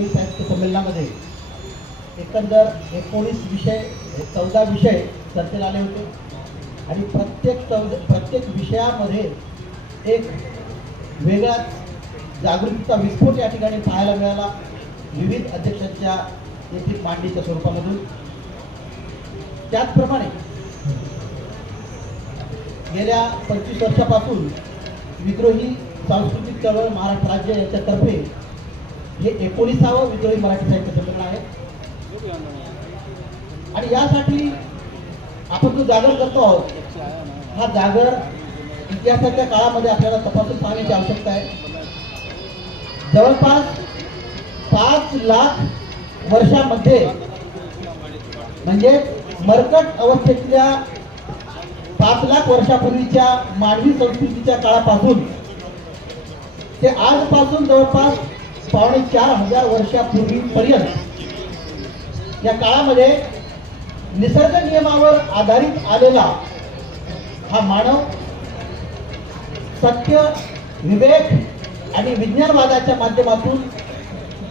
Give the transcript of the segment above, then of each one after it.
विद्रोही साहित्य संमेलनामध्ये एकंदर एकोणीस विषय चौदा विषय चर्चेला आले होते. आणि प्रत्येक चौद प्रत्येक विषयामध्ये एक वेगळाच जागृतीचा विस्फोट या ठिकाणी पाहायला मिळाला. विविध अध्यक्षांच्या येथील मांडणीच्या स्वरूपामधून. त्याचप्रमाणे गेल्या पंचवीस वर्षापासून विद्रोही सांस्कृतिक चळवळ महाराष्ट्र राज्य यांच्यातर्फे हे एकोणीसावं विद्रोही मराठी साहित्य संमेलन आहे. आणि यासाठी आपण जो जागर करतो आहोत हा जागर इतिहासाच्या काळामध्ये आपल्याला तपासून पाहण्याची आवश्यकता आहे. जवळपास पाच लाख वर्षामध्ये म्हणजे मरकट अवस्थेतल्या पाच लाख वर्षापूर्वीच्या मानवी संस्कृतीच्या काळापासून ते आजपासून जवळपास पावणे चार हजार वर्षापूर्वीपर्यंत या काळामध्ये निसर्ग नियमावर आधारित आलेला हा मानव सत्य विवेक आणि विज्ञानवादाच्या माध्यमातून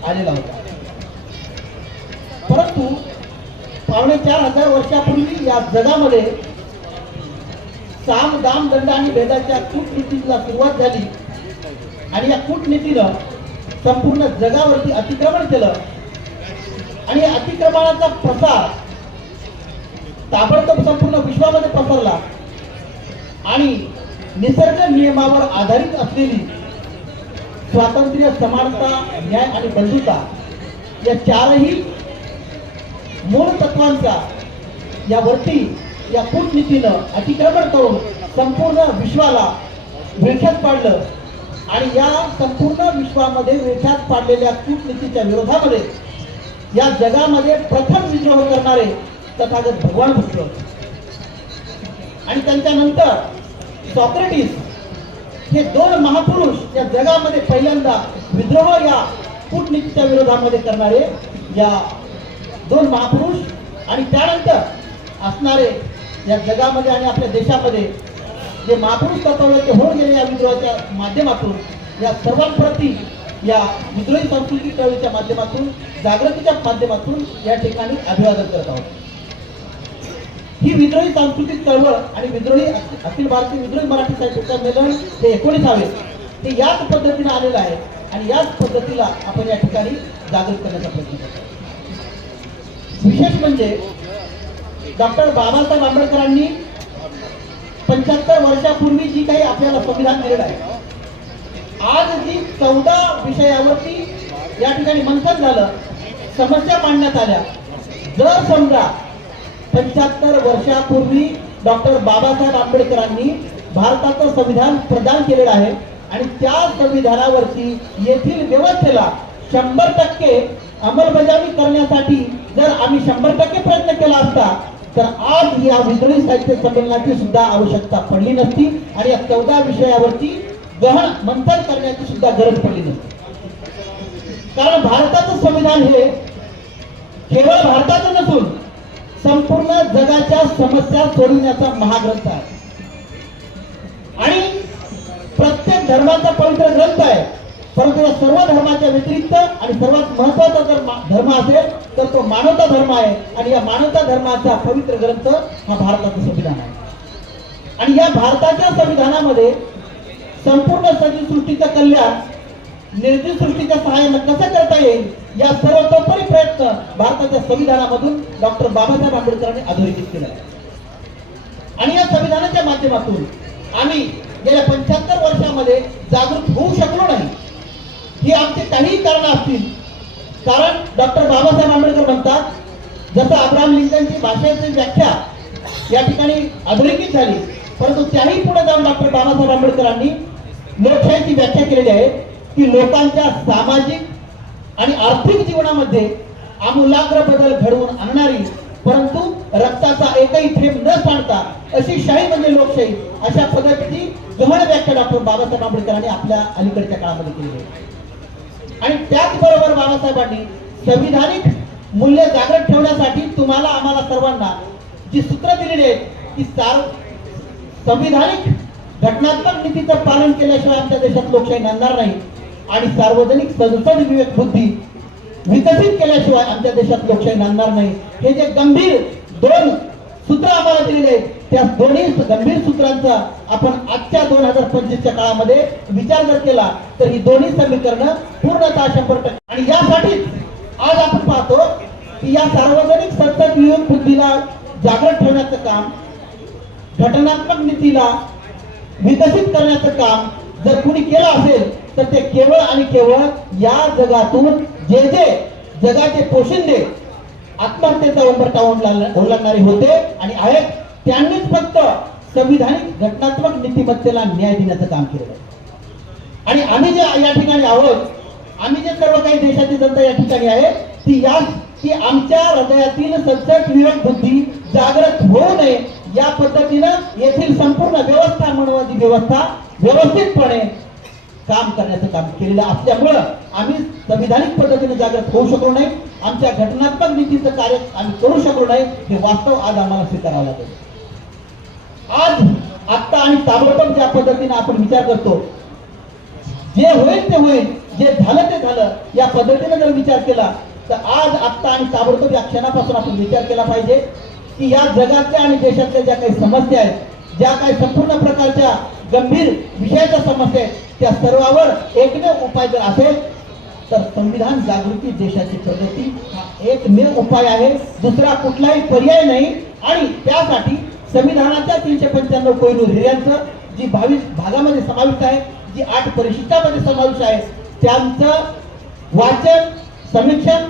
आलेला होता. परंतु पावणे चार हजार वर्षापूर्वी या जगामध्ये साम दाम दंड आणि भेदाच्या कूटनीतीला सुरुवात झाली आणि या कूटनीतीनं संपूर्ण जगावरती अतिक्रमण केलं. आणि अतिक्रमणाचा प्रसार ताबडतोब संपूर्ण विश्वामध्ये पसरला. आणि निसर्ग नियमावर आधारित असलेली स्वातंत्र्य समानता न्याय आणि बंधुता या चारही मूळ तत्वांचा यावरती या कूटनीतीनं अतिक्रमण करून संपूर्ण विश्वाला विळख्यात पाडलं. आणि या संपूर्ण विश्वामध्ये विळख्यात पाडलेल्या कूटनीतीच्या विरोधामध्ये या जगामध्ये प्रथम विद्रोह करणारे तथागत भगवान भक्त. आणि त्यांच्यानंतर सॉक्रेटिस हे दोन महापुरुष या जगामध्ये पहिल्यांदा विद्रोह या कूटनीतीच्या विरोधामध्ये करणारे या दोन महापुरुष आणि त्यानंतर असणारे या जगामध्ये आणि आपल्या देशामध्ये जे महापुरुष तत्वावर ते होऊन गेले या विद्रोहाच्या माध्यमातून या सर्वांप्रती या विद्रोही सांस्कृतिक चळवळीच्या माध्यमातून जागृतीच्या माध्यमातून या ठिकाणी अभिवादन करत आहोत. ही विद्रोही सांस्कृतिक चळवळ आणि विद्रोही अखिल भारतीय विद्रोही मराठी साहित्य संमेलन हे एकोणीसावे. ते याच पद्धतीने आलेलं आहे आणि याच पद्धतीला आपण या ठिकाणी जागृत करण्याचा प्रयत्न करतो विशेष म्हणजे डॉक्टर बाबासाहेब आंबेडकरांनी पंच्याहत्तर वर्षापूर्वी जी काही आपल्याला संविधान दिलेलं आहे आज जी चौदा विषयावरती या ठिकाणी मंथन झालं समस्या मांडण्यात आल्या. जर समजा पंच्याहत्तर वर्षापूर्वी डॉक्टर बाबासाहेब आंबेडकरांनी भारताचं संविधान प्रदान केलेलं आहे आणि त्या संविधानावरती येथील व्यवस्थेला शंभर टक्के अंमलबजावणी करण्यासाठी जर आम्ही शंभर टक्के प्रयत्न केला असता तर आज या विद्रोही साहित्य संमेलनाची सुद्धा आवश्यकता पडली नसती आणि या चौदा विषयावरती गहन मंथन करण्याची सुद्धा गरज पडली नसती. कारण भारताचं संविधान हे केवळ भारताचं नसून संपूर्ण जगाच्या समस्या सोडविण्याचा महाग्रंथ आहे. आणि प्रत्येक धर्माचा पवित्र ग्रंथ आहे. परंतु या सर्व धर्माच्या व्यतिरिक्त आणि सर्वात महत्त्वाचा जर धर्म असेल तर तो मानवता धर्म आहे. आणि या मानवता धर्माचा पवित्र ग्रंथ हा भारताचं संविधान आहे. आणि या भारताच्या संविधानामध्ये संपूर्ण सजीव सृष्टीचं कल्याण निर्जीव सृष्टीच्या सहाय्यानं कसं करता येईल या सर्वतोपरी प्रयत्न भारताच्या संविधानामधून डॉक्टर बाबासाहेब आंबेडकरांनी अधोरेखित केला आणि या संविधानाच्या माध्यमातून आम्ही गेल्या पंच्याहत्तर वर्षामध्ये जागृत होऊ शकलो नाही. ही आमची काहीही कारण असतील. कारण डॉक्टर बाबासाहेब आंबेडकर म्हणतात जसं अब्राम लिंकनची भाषेची व्याख्या या ठिकाणी अधोरेखित झाली परंतु त्याही पुढे जाऊन डॉक्टर बाबासाहेब आंबेडकरांनी लोकशाहीची व्याख्या केलेली आहे की लोकांच्या सामाजिक आणि आर्थिक जीवनामध्ये आमूलाग्र बदल घडवून आणणारी परंतु रक्ताचा एकही थेंब न सांडता अशी शाही म्हणजे लोकशाही अशा पद्धतीची गहन व्याख्या डॉक्टर बाबासाहेब आंबेडकरांनी आपल्या अलीकडच्या काळामध्ये केली आहे. आणि त्याचबरोबर बाबासाहेबांनी संविधानिक मूल्य जागृत ठेवण्यासाठी तुम्हाला आम्हाला सर्वांना जी सूत्र दिलेली आहेत ती सार संविधानिक घटनात्मक नीतीचं पालन केल्याशिवाय आमच्या देशात लोकशाही नांदणार नाही. आणि सार्वजनिक संसद विवेक बुद्धी विकसित केल्याशिवाय आमच्या देशात लोकशाही नांदणार नाही. हे जे गंभीर दोन सूत्र आम्हाला दिलेले आहेत त्या दोन्ही गंभीर सूत्रांचा आपण आजच्या दोन हजार पंचवीसच्या काळामध्ये विचार जर केला तर ही दोन्ही समीकरणं पूर्णतः शंभर टक्के. आणि यासाठीच आज आपण पाहतो की या सार्वजनिक सतत विवेक बुद्धीला जागृत ठेवण्याचं काम घटनात्मक नीतीला विकसित करण्याचं काम जर कुणी केलं असेल तर ते केवळ आणि केवळ या जगातून जे जे जगाचे पोशिंदे आत्महत्येचा उंबरठा ओलांड- ओलांडणारे होते आणि आहेत त्यांनीच फक्त संविधानिक घटनात्मक नीतिमत्तेला न्याय देण्याचं काम केलं आणि आम्ही जे या ठिकाणी आहोत आम्ही जे सर्व काही देशाची जनता या ठिकाणी आहे ती या की आमच्या हृदयातील सचत निरक बुद्धी जागृत होऊ नये या पद्धतीनं येथील संपूर्ण व्यवस्था म्हणून व्यवस्था व्यवस्थितपणे काम करण्याचं काम केलेलं असल्यामुळं आम्ही संविधानिक पद्धतीने जागृत होऊ शकलो नाही. आमच्या घटनात्मक नीतीचं कार्य आम्ही करू शकलो नाही हे वास्तव आज आम्हाला स्वीकारावं लागेल. आज आत्ता आणि ताबडतोब ज्या पद्धतीने आपण विचार करतो जे होईल ते होईल जे झालं ते झालं या पद्धतीने जर विचार केला तर आज आत्ता आणि ताबडतोब या क्षणापासून आपण विचार केला पाहिजे की या जगातल्या आणि देशातल्या ज्या काही समस्या आहेत ज्या काही संपूर्ण प्रकारच्या गंभीर विषयाच्या समस्या आहेत त्या सर्वावर एकमेव उपाय जर असेल तर संविधान जागृती देशाची प्रगती हा एकमेव उपाय आहे. दुसरा कुठलाही पर्याय नाही आणि त्यासाठी संविधानाच्या तीनशे पंच्याण्णव कोहिनूर हिऱ्यांचं जी बावीस भागामध्ये समाविष्ट आहे जी आठ परिशिष्टामध्ये समाविष्ट आहे त्यांचं वाचन समीक्षण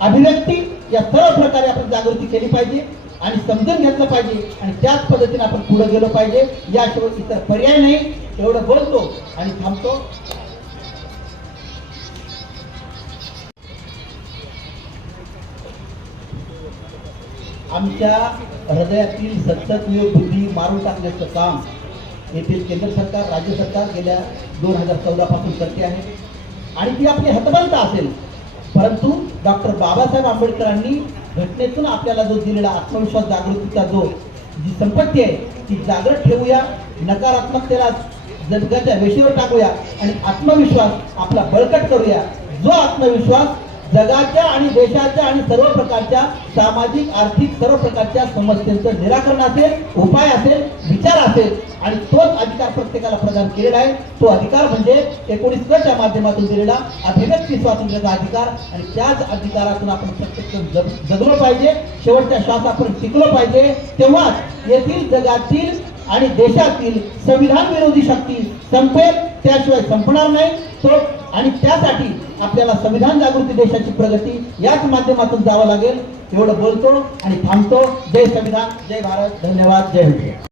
अभिव्यक्ती या सर्व प्रकारे आपण जागृती केली पाहिजे आणि समजून घेतलं पाहिजे आणि त्याच पद्धतीने आपण पुढे गेलो पाहिजे. याशिवाय इतर पर्याय नाही. एवढं बोलतो आणि थांबतो. आमच्या हृदयातील सतत बुद्धी मारून टाकण्याचं काम येथील केंद्र सरकार राज्य सरकार गेल्या दोन हजार चौदापासून करते आहे. आणि ती आपली हतबलता असेल. परंतु डॉक्टर बाबासाहेब आंबेडकरांनी घटनेतून आपल्याला जो दिलेला आत्मविश्वास जागृतीचा जो जी संपत्ती आहे ती जागृत ठेवूया नकारात्मकतेला जगाच्या वेशीवर टाकूया आणि आत्मविश्वास आपला बळकट करूया. जो आत्मविश्वास जगाच्या आणि देशाच्या आणि सर्व प्रकारच्या सामाजिक आर्थिक सर्व प्रकारच्या समस्यांचं निराकरण असेल उपाय असेल विचार असेल आणि तोच अधिकार प्रत्येकाला प्रदान केलेला आहे. तो अधिकार म्हणजे एकोणीस च्या माध्यमातून दिलेला अभिव्यक्ती स्वातंत्र्याचा अधिकार आणि त्याच अधिकारातून आपण प्रत्यक्ष जगलो पाहिजे. शेवटच्या श्वास आपण टिकलो पाहिजे. तेव्हाच येथील जगातील आणि देशातील संविधान विरोधी शक्ती संपेल. त्याशिवाय संपणार नाही. तो आणि त्यासाठी आपल्याला संविधान जागृती देशाची प्रगती याच माध्यमातून जावं लागेल. एवढं बोलतो आणि थांबतो. जय संविधान. जय भारत. धन्यवाद. जय हिंद.